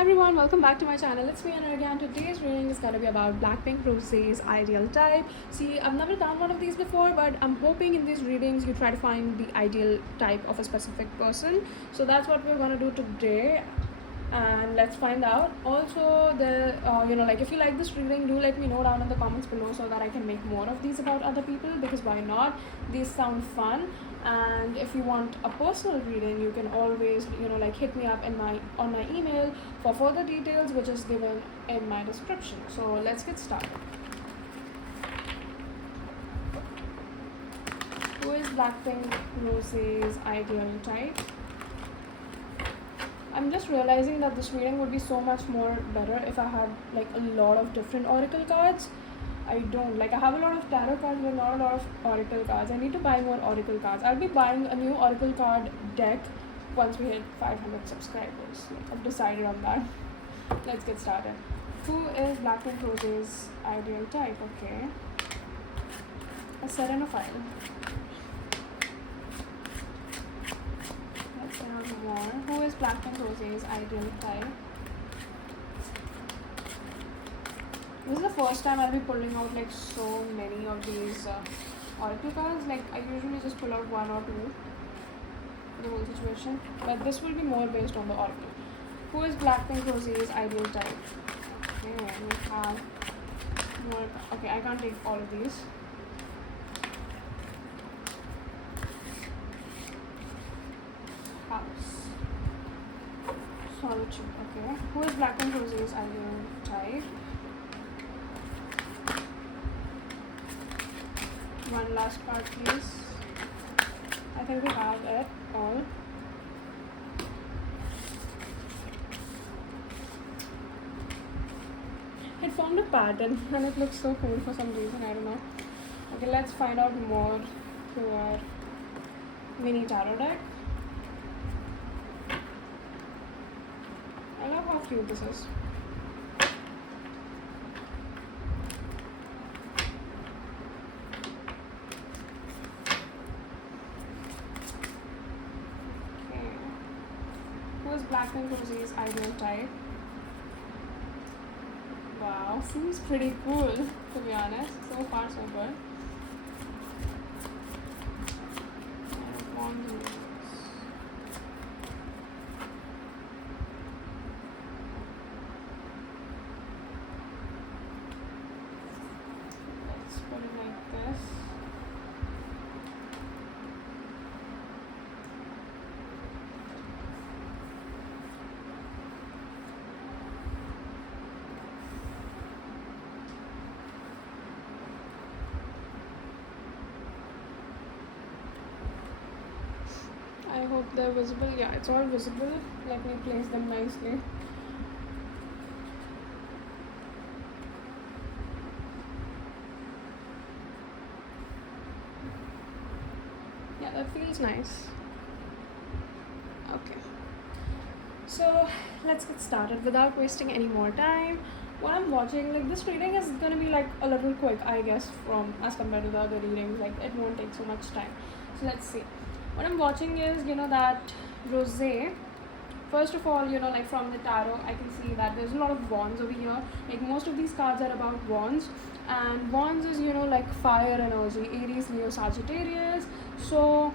Hi everyone, welcome back to my channel. It's me Anarghya and today's reading is gonna be about Blackpink Rosé's ideal type. See, I've never done one of these before, but I'm hoping in these readings you try to find the ideal type of a specific person. So that's what we're gonna do today, and let's find out. Also, if you like this reading, do let me know down in the comments below so that I can make more of these about other people, because why not? These sound fun. And if you want a personal reading, you can always hit me up on my email for further details, which is given in my description. So let's get started. Who is Blackpink Rosé's ideal type? I'm just realizing that this reading would be so much more better if I had like a lot of different oracle cards. I don't. I have a lot of tarot cards but not a lot of oracle cards. I need to buy more oracle cards. I'll be buying a new oracle card deck once we hit 500 subscribers. I've decided on that. Let's get started. Who is Blackpink Rosé's ideal type? Okay. A set and a file. Let's have more. Who is Blackpink Rosé's ideal type? This is the first time I'll be pulling out so many of these oracle cards. I usually just pull out one or two for the whole situation, but this will be more based on the oracle. Who is Blackpink Rosé's ideal type? Okay, we have more. Okay, I can't take all of these. House. Solitude. Okay. Who is Blackpink Rosé's ideal type? One last card, please. I think we have it all. It formed a pattern and it looks so cool for some reason. I don't know. Okay, let's find out more through our mini tarot deck. I love how cute this is. Who is Blackpink Rosé's ideal type? Wow, seems pretty cool to be honest. So far so good. Let's put it like this. I hope they're visible. Yeah, it's all visible. Let me place them nicely. Yeah, that feels nice. Okay. So let's get started without wasting any more time. What I'm watching, this reading is gonna be a little quick, I guess, from as compared to the other readings. It won't take so much time. So let's see. What I'm watching is, that Rosé. First of all, from the tarot, I can see that there's a lot of wands over here. Most of these cards are about wands, and wands is, fire energy, Aries, Leo, Sagittarius. So,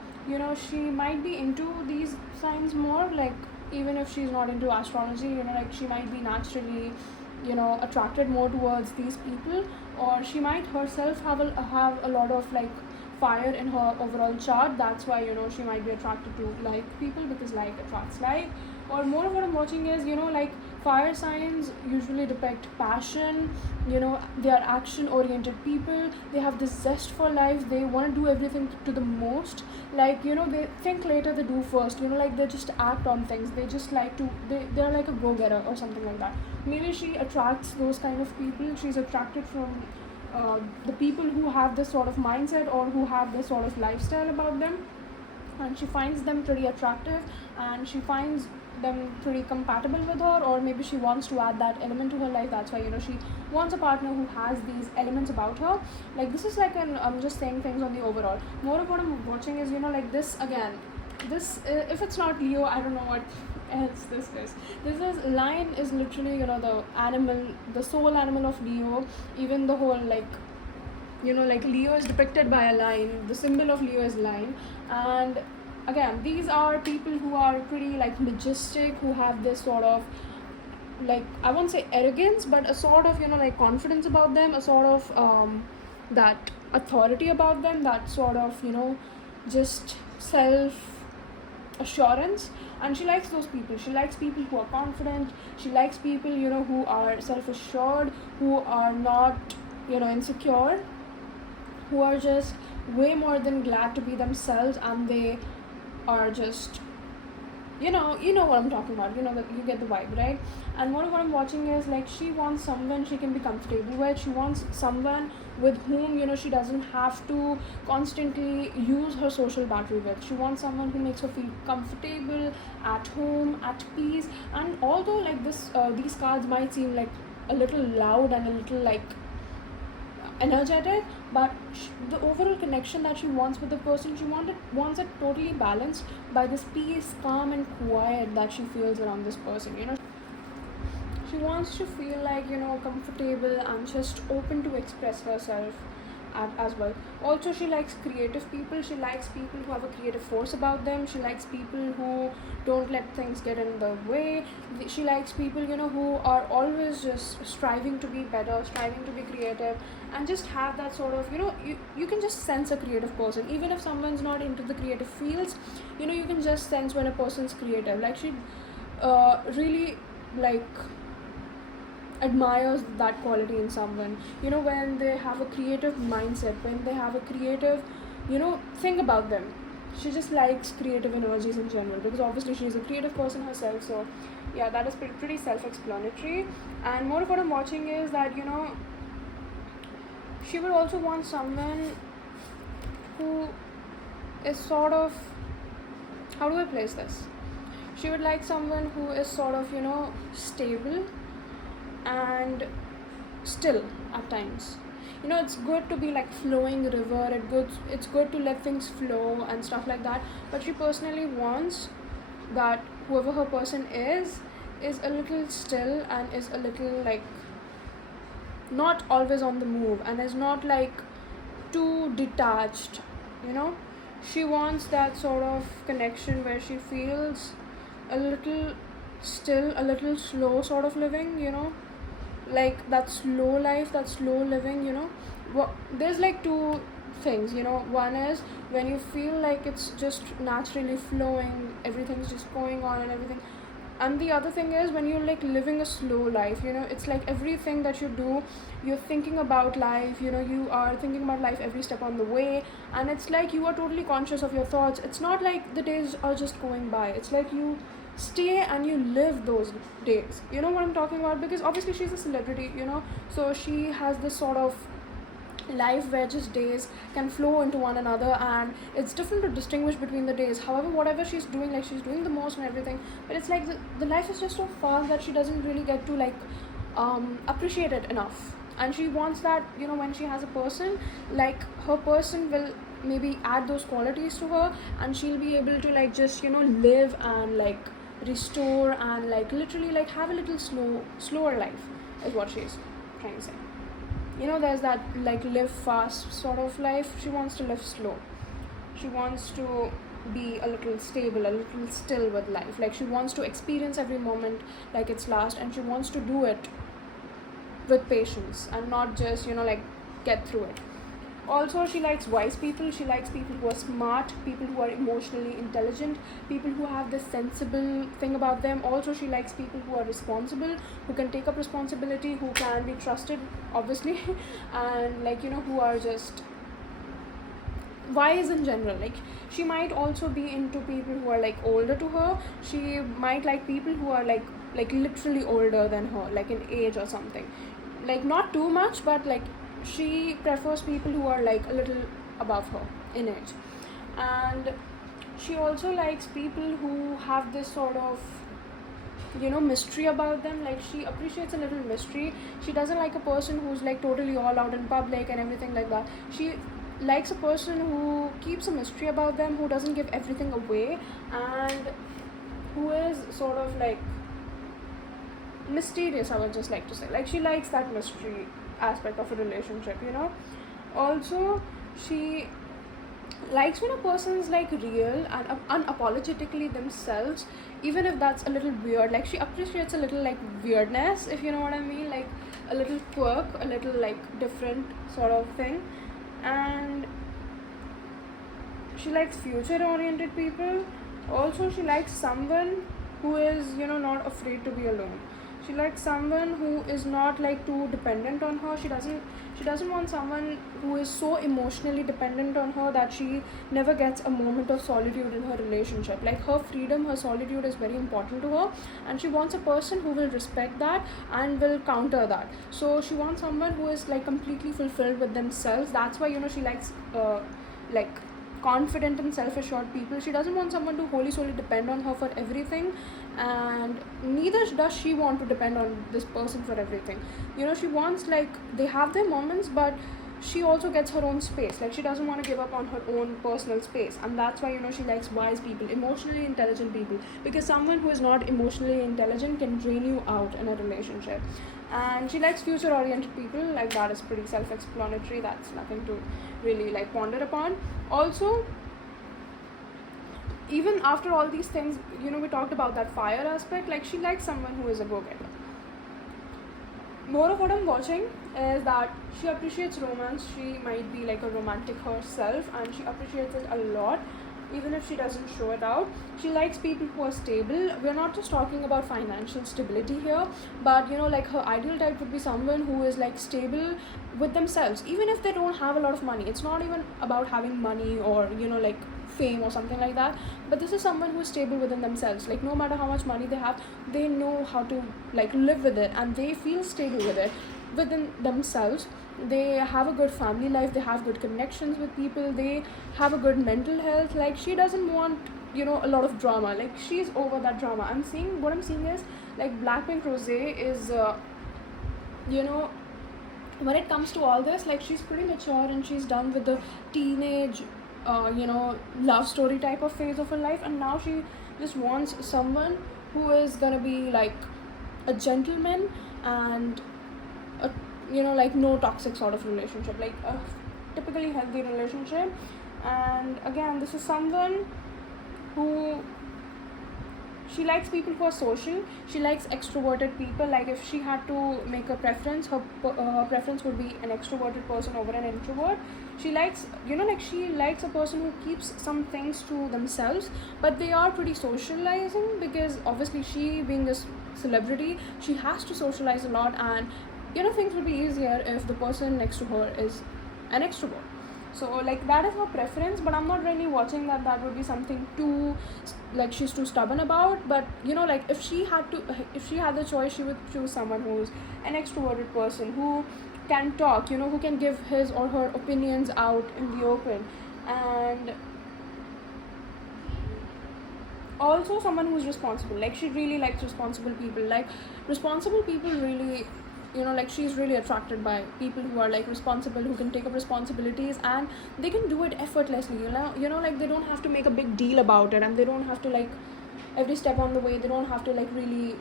she might be into these signs more, even if she's not into astrology, she might be naturally, attracted more towards these people, or she might herself have a lot of fire in her overall chart. That's why she might be attracted to people, because attracts or more of what I'm watching is fire signs usually depict passion. They are action oriented people. They have this zest for life. They want to do everything to the most. They think later, they do first. They just act on things. They just they're like a go-getter or something like that. Maybe she attracts those kind of people. She's attracted from the people who have this sort of mindset or who have this sort of lifestyle about them, and she finds them pretty attractive, and she finds them pretty compatible with her, or maybe she wants to add that element to her life. That's why she wants a partner who has these elements about her. This is I'm just saying things on the overall. More of what I'm watching is this again, this if it's not Leo, I don't know what else this is. This is lion is literally, the animal, the sole animal of Leo. Even the whole, like, like Leo is depicted by a lion. The symbol of Leo is lion. And again, these are people who are pretty like majestic, who have this sort of, like, I won't say arrogance, but a sort of, like confidence about them, a sort of that authority about them, that sort of, just self assurance. And she likes those people. She likes people who are confident. She likes people, who are self assured, who are not, insecure, who are just way more than glad to be themselves, and they are just, you know what I'm talking about. That you get the vibe, right? And what I'm watching is, like, she wants someone she can be comfortable with. She wants someone with whom, she doesn't have to constantly use her social battery with. She wants someone who makes her feel comfortable, at home, at peace. And although, like, these cards might seem like a little loud and a little like energetic, but the overall connection that she wants with the person, she wants it totally balanced by this peace, calm and quiet that she feels around this person. She wants to feel like, comfortable and just open to express herself as well. Also, she likes creative people. She likes people who have a creative force about them. She likes people who don't let things get in the way. She likes people, who are always just striving to be better, striving to be creative, and just have that sort of, you can just sense a creative person. Even if someone's not into the creative fields, you can just sense when a person's creative. Like, she really, like, admires that quality in someone, when they have a creative mindset, when they have a creative, thing about them. She just likes creative energies in general, because obviously she's a creative person herself. So yeah, that is pretty self-explanatory. And more of what I'm watching is that, she would also want someone who is sort of, how do I place this? She would like someone who is sort of, stable and still at times. It's good to be like flowing river. It's good to let things flow and stuff like that. But she personally wants that whoever her person is a little still, and is a little like not always on the move, and is not like too detached. She wants that sort of connection where she feels a little still, a little slow sort of living, like that slow life, that slow living. There's like two things. One is when you feel like it's just naturally flowing, everything's just going on and everything. And the other thing is when you're like living a slow life. It's like everything that you do, you're thinking about life. You are thinking about life every step on the way, and it's like you are totally conscious of your thoughts. It's not like the days are just going by. It's like you stay and you live those days. You know what I'm talking about? Because obviously she's a celebrity, so she has this sort of life where just days can flow into one another, and it's different to distinguish between the days. However, whatever she's doing, like, she's doing the most and everything, but it's like the life is just so fast that she doesn't really get to like appreciate it enough. And she wants that, when she has a person, like, her person will maybe add those qualities to her, and she'll be able to like just live and like restore and like literally like have a little slower life, is what she's trying to say. There's that like live fast sort of life. She wants to live slow. She wants to be a little stable, a little still with life. Like, she wants to experience every moment like it's last, and she wants to do it with patience and not just like get through it. Also, she likes wise people. She likes people who are smart, people who are emotionally intelligent, people who have this sensible thing about them. Also, she likes people who are responsible, who can take up responsibility, who can be trusted, obviously, and like, who are just wise in general. Like, she might also be into people who are like older to her. She might like people who are like literally older than her, like in age or something. Like, not too much, but like she prefers people who are like a little above her in age. And she also likes people who have this sort of mystery about them. Like, she appreciates a little mystery. She doesn't like a person who's like totally all out in public and everything like that. She likes a person who keeps a mystery about them, who doesn't give everything away, and who is sort of like mysterious, I would just like to say. Like she likes that mystery aspect of a relationship, you know. Also, she likes when a person is like real and unapologetically themselves, even if that's a little weird. Like she appreciates a little like weirdness, if you know what I mean, like a little quirk, a little like different sort of thing. And she likes future oriented people. Also, she likes someone who is, you know, not afraid to be alone. She likes someone who is not like too dependent on her. She doesn't want someone who is so emotionally dependent on her that she never gets a moment of solitude in her relationship. Like her freedom, her solitude is very important to her, and she wants a person who will respect that and will counter that. So she wants someone who is like completely fulfilled with themselves. That's why, you know, she likes like confident and self-assured people. She doesn't want someone to wholly solely depend on her for everything, and neither does she want to depend on this person for everything. You know, she wants like they have their moments, but she also gets her own space. Like she doesn't want to give up on her own personal space, and that's why, you know, she likes wise people, emotionally intelligent people, because someone who is not emotionally intelligent can drain you out in a relationship. And she likes future oriented people. Like that is pretty self-explanatory, that's nothing to really like ponder upon. Also, even after all these things, you know, we talked about that fire aspect. Like she likes someone who is a go-getter. More of what I'm watching is that she appreciates romance. She might be like a romantic herself, and she appreciates it a lot, even if she doesn't show it out. She likes people who are stable. We're not just talking about financial stability here, but, you know, like her ideal type would be someone who is like stable with themselves, even if they don't have a lot of money. It's not even about having money or, you know, like fame or something like that, but this is someone who is stable within themselves. Like no matter how much money they have, they know how to like live with it, and they feel stable with it within themselves. They have a good family life, they have good connections with people, they have a good mental health. Like she doesn't want, you know, a lot of drama. Like she's over that drama. I'm seeing is like blackpink rose is you know, when it comes to all this, like she's pretty mature and she's done with the teenage you know, love story type of phase of her life, and now she just wants someone who is gonna be like a gentleman and a, you know, like no toxic sort of relationship, like a typically healthy relationship. And again, this is someone who she likes people who are social. She likes extroverted people. Like if she had to make a preference, her preference would be an extroverted person over an introvert. She likes, you know, like she likes a person who keeps some things to themselves, but they are pretty socializing, because obviously she being this celebrity, she has to socialize a lot, and, you know, things would be easier if the person next to her is an extrovert. So like that is her preference, but I'm not really watching that would be something too like she's too stubborn about. But, you know, like if she had the choice, she would choose someone who's an extroverted person, who can talk, you know, who can give his or her opinions out in the open. And also someone who's responsible. Like she really likes responsible people. Like responsible people really, you know, like she's really attracted by people who are like responsible, who can take up responsibilities, and they can do it effortlessly. You know, like they don't have to make a big deal about it, and they don't have to like every step on the way, they don't have to like really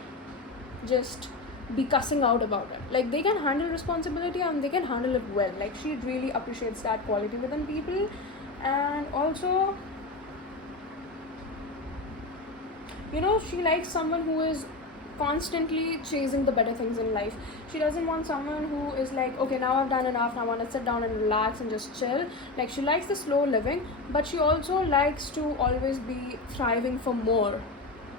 just be cussing out about it. Like they can handle responsibility and they can handle it well. Like she really appreciates that quality within people. And also, you know, she likes someone who is constantly chasing the better things in life. She doesn't want someone who is like, okay, now I've done enough, now I want to sit down and relax and just chill. Like she likes the slow living, but she also likes to always be thriving for more.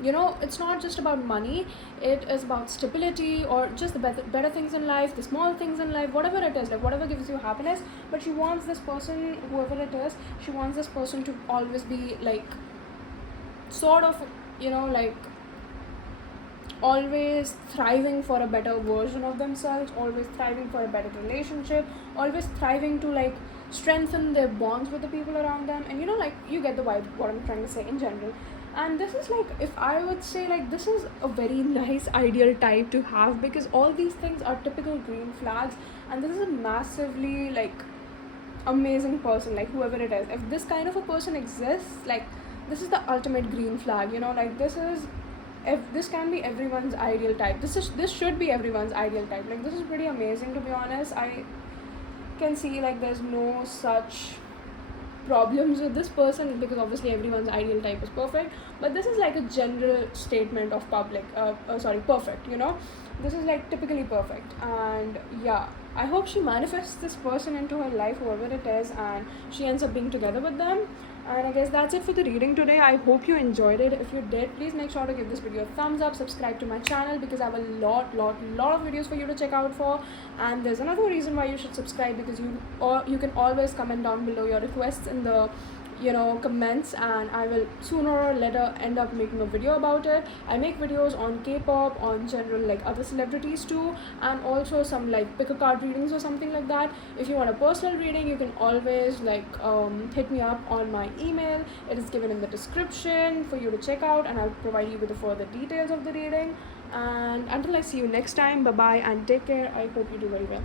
You know, it's not just about money, it is about stability, or just the better things in life, the small things in life, whatever it is, like whatever gives you happiness. But she wants this person, whoever it is, she wants this person to always be like sort of, you know, like always thriving for a better version of themselves, always thriving for a better relationship, always thriving to like strengthen their bonds with the people around them. And, you know, like you get the vibe what I'm trying to say in general. And this is like, if I would say, like this is a very nice ideal type to have, because all these things are typical green flags, and this is a massively like amazing person. Like whoever it is, if this kind of a person exists, like this is the ultimate green flag. You know, like this is this can be everyone's ideal type. This should be everyone's ideal type. Like, this is pretty amazing, to be honest. I can see like there's no such problems with this person, because obviously everyone's ideal type is perfect, but this is like a general statement of perfect, you know. This is like typically perfect. And yeah, I hope she manifests this person into her life, whoever it is, and she ends up being together with them. And I guess that's it for the reading today. I hope you enjoyed it. If you did, please make sure to give this video a thumbs up, subscribe to my channel, because I have a lot of videos for you to check out for. And there's another reason why you should subscribe, because you can always comment down below your requests in the comments, and I will sooner or later end up making a video about it. I make videos on K-pop, on general like other celebrities too, and also some like pick a card readings or something like that. If you want a personal reading, you can always like hit me up on my email. It is given in the description for you to check out, and I'll provide you with the further details of the reading. And until I see you next time, bye bye and take care. I hope you do very well.